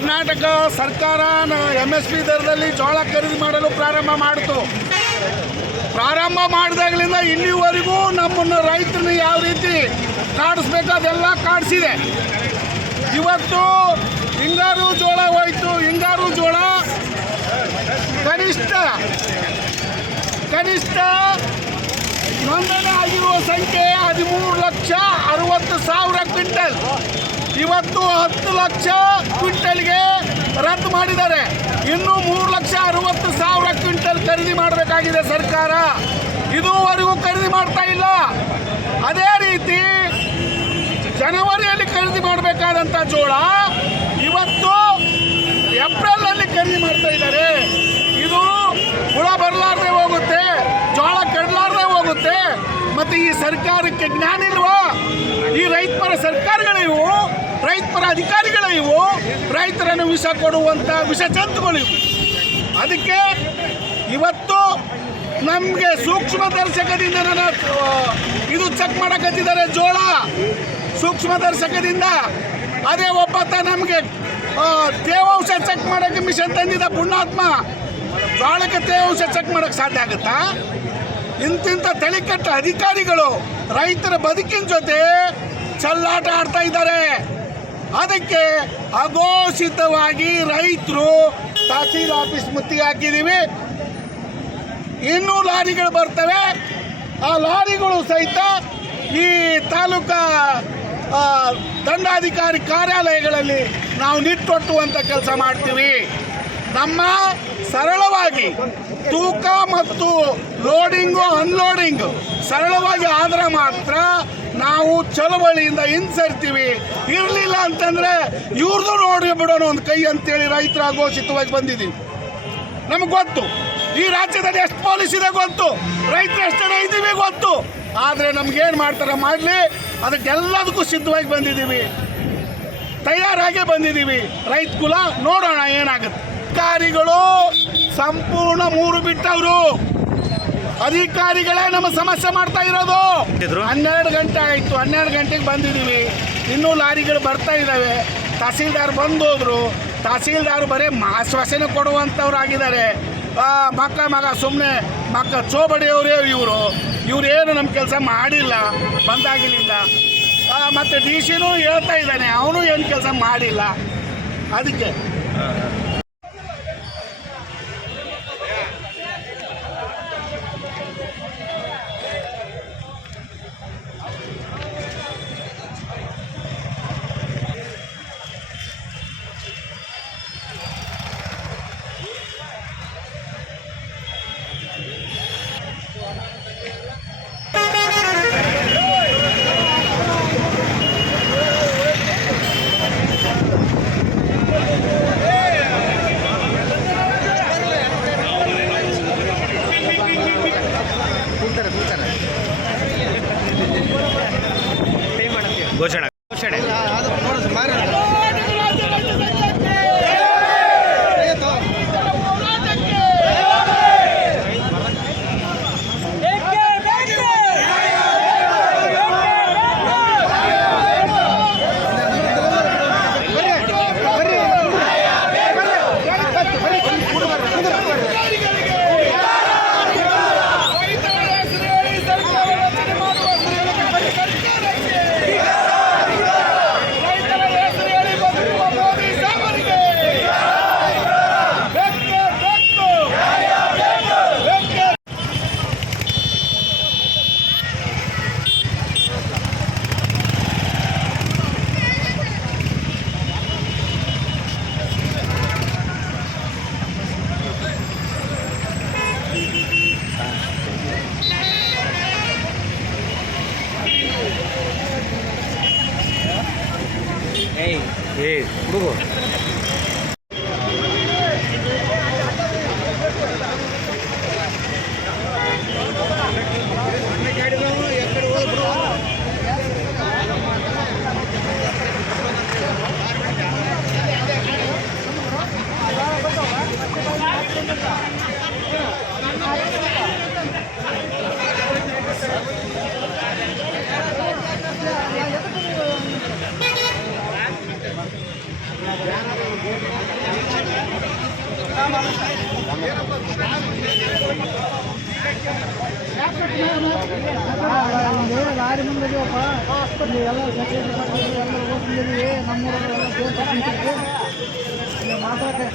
ಕರ್ನಾಟಕ ಸರ್ಕಾರ MSP ದರದಲ್ಲಿ ಜೋಳ ಖರೀದಿ ಮಾಡಲು ಪ್ರಾರಂಭ ಮಾಡಿತು. ಪ್ರಾರಂಭ ಮಾಡಿದಾಗಲಿಂದ ಇಲ್ಲಿವರೆಗೂ ನಮ್ಮನ್ನು ರೈತರನ್ನ ಯಾವ ರೀತಿ ಕಾಡಿಸ್ಬೇಕು ಅದೆಲ್ಲ ಕಾಡಿಸಿದೆ. ಇವತ್ತು ಹಿಂಗಾರು ಜೋಳ ಹೋಯಿತು. ಹಿಂಗಾರು ಜೋಳ ಕನಿಷ್ಠ ನೋಂದಣಿ ಆಗಿರುವ ಸಂಖ್ಯೆ 13,60,000 ಕ್ವಿಂಟಲ್. ಇವತ್ತು 10 ಲಕ್ಷ ಕ್ವಿಂಟಲ್ಗೆ ರದ್ದು ಮಾಡಿದ್ದಾರೆ. ಇನ್ನೂ 3,60,000 ಕ್ವಿಂಟಲ್ ಖರೀದಿ ಮಾಡಬೇಕಾಗಿದೆ ಸರ್ಕಾರ. ಇದುವರೆಗೂ ಖರೀದಿ ಮಾಡ್ತಾ ಇಲ್ಲ. ಅದೇ ರೀತಿ ಜನವರಿಯಲ್ಲಿ ಖರೀದಿ ಮಾಡಬೇಕಾದಂಥ ಜೋಳ ಇವತ್ತು ಏಪ್ರಿಲಲ್ಲಿ ಖರೀದಿ ಮಾಡ್ತಾ ಇದ್ದಾರೆ. ಇದು ಹುಳ ಬರಲಾರ್ದೆ ಹೋಗುತ್ತೆ, ಜೋಳ ಕೆಡಲಾರ್ದೆ ಹೋಗುತ್ತೆ. ಮತ್ತು ಈ ಸರ್ಕಾರಕ್ಕೆ ಜ್ಞಾನ ಇಲ್ವಾ? ಈ ರೈತಪರ ಸರ್ಕಾರಗಳಿವು, ರೈತಪರ ಅಧಿಕಾರಿಗಳಿವು, ರೈತರನ್ನು ವಿಷ ಕೊಡುವಂಥ ವಿಷಜಂತುಗಳಿವು. ಅದಕ್ಕೆ ಇವತ್ತು ನಮಗೆ ಸೂಕ್ಷ್ಮದರ್ಶಕದಿಂದ ಇದು ಚೆಕ್ ಮಾಡಕತ್ತಿದ್ದಾರೆ ಜೋಳ ಸೂಕ್ಷ್ಮದರ್ಶಕದಿಂದ. ಅದೇ ಒಬ್ಬತ್ತ ನಮಗೆ ತೇವಾಂಶ ಚೆಕ್ ಮಾಡೋಕ್ಕೆ ಮಿಷನ್ ತಂದಿದ್ದ ಪುಣ್ಯಾತ್ಮ. ಜೋಳಕ್ಕೆ ತೇವಾಂಶ ಚೆಕ್ ಮಾಡೋಕ್ಕೆ ಸಾಧ್ಯ ಆಗುತ್ತಾ? ಇಂತಿಂಥ ತಲೆಕೆಟ್ಟ ಅಧಿಕಾರಿಗಳು ರೈತರ ಬದುಕಿನ ಜೊತೆ ಚೆಲ್ಲಾಟ ಆಡ್ತಾ ಇದ್ದಾರೆ. ಅದಕ್ಕೆ ಅಘೋಷಿತವಾಗಿ ರೈತರು ತಹಸೀಲ್ ಆಫೀಸ್ ಮುತ್ತಿಗೆ ಹಾಕಿದ್ದೀವಿ. ಇನ್ನೂ ಲಾರಿಗಳು ಬರ್ತವೆ. ಆ ಲಾರಿಗಳು ಸಹಿತ ಈ ತಾಲೂಕಾ ದಂಡಾಧಿಕಾರಿ ಕಾರ್ಯಾಲಯಗಳಲ್ಲಿ ನಾವು ನಿಟ್ಟೊಟ್ಟುವಂಥ ಕೆಲಸ ಮಾಡ್ತೀವಿ. ನಮ್ಮ ಸರಳವಾಗಿ ತೂಕ ಮತ್ತು ಲೋಡಿಂಗು ಅನ್ಲೋಡಿಂಗು ಸರಳವಾಗಿ ಆದರೆ ಮಾತ್ರ ನಾವು ಚಳವಳಿಯಿಂದ ಹಿಂಸರ್ತೀವಿ. ಇರಲಿಲ್ಲ ಅಂತಂದರೆ ಇವ್ರದ್ದು ನೋಡಿ ಬಿಡೋಣ ಒಂದು ಕೈ ಅಂತೇಳಿ ರೈತರ ಘೋಷಿತವಾಗಿ ಬಂದಿದ್ದೀವಿ. ನಮಗೆ ಗೊತ್ತು ಈ ರಾಜ್ಯದಲ್ಲಿ ಎಷ್ಟು ಪೊಲೀಸ್ ಇದೆ ಗೊತ್ತು, ರೈತರು ಎಷ್ಟು ಜನ ಇದ್ದೀವಿ ಗೊತ್ತು. ಆದರೆ ನಮ್ಗೇನು ಮಾಡ್ತಾರೆ ಮಾಡಲಿ, ಅದಕ್ಕೆಲ್ಲದಕ್ಕೂ ಸಿದ್ಧವಾಗಿ ಬಂದಿದ್ದೀವಿ, ತಯಾರಾಗಿ ಬಂದಿದ್ದೀವಿ. ರೈತ ಕುಲ ನೋಡೋಣ ಏನಾಗುತ್ತೆ. ಅಧಿಕಾರಿಗಳು ಸಂಪೂರ್ಣ ಮೂರು ಬಿಟ್ಟವರು. ಅಧಿಕಾರಿಗಳೇ ನಮ್ಮ ಸಮಸ್ಯೆ ಮಾಡ್ತಾ ಇರೋದು. 12 ಗಂಟೆ ಆಯಿತು, 12 ಗಂಟೆಗೆ ಬಂದಿದ್ದೀವಿ. ಇನ್ನೂ ಲಾರಿಗಳು ಬರ್ತಾ ಇದ್ದಾವೆ. ತಹಸೀಲ್ದಾರ್ ಬಂದೋದ್ರು. ತಹಸೀಲ್ದಾರ್ ಬರೀ ಆಶ್ವಾಸನೆ ಕೊಡುವಂಥವ್ರು ಆಗಿದ್ದಾರೆ. ಮಗ ಸುಮ್ಮನೆ ಚೋಬಡಿಯವರೇ ಇವ್ರೇನು ನಮ್ಮ ಕೆಲಸ ಮಾಡಿಲ್ಲ ಬಂದಾಗಿಲಿಂದ. ಮತ್ತು DC ಹೇಳ್ತಾ ಇದ್ದಾನೆ, ಅವನು ಏನು ಕೆಲಸ ಮಾಡಿಲ್ಲ. ಅದಕ್ಕೆ ಘೋಷಣೆ ಹುಡುಗು Yeah. ಲಾರಿ ಮುಂದೆ ಎಲ್ಲ ನಮ್ಮೂರೆಲ್ಲ ಮಾತಾಡ್ತೇವೆ.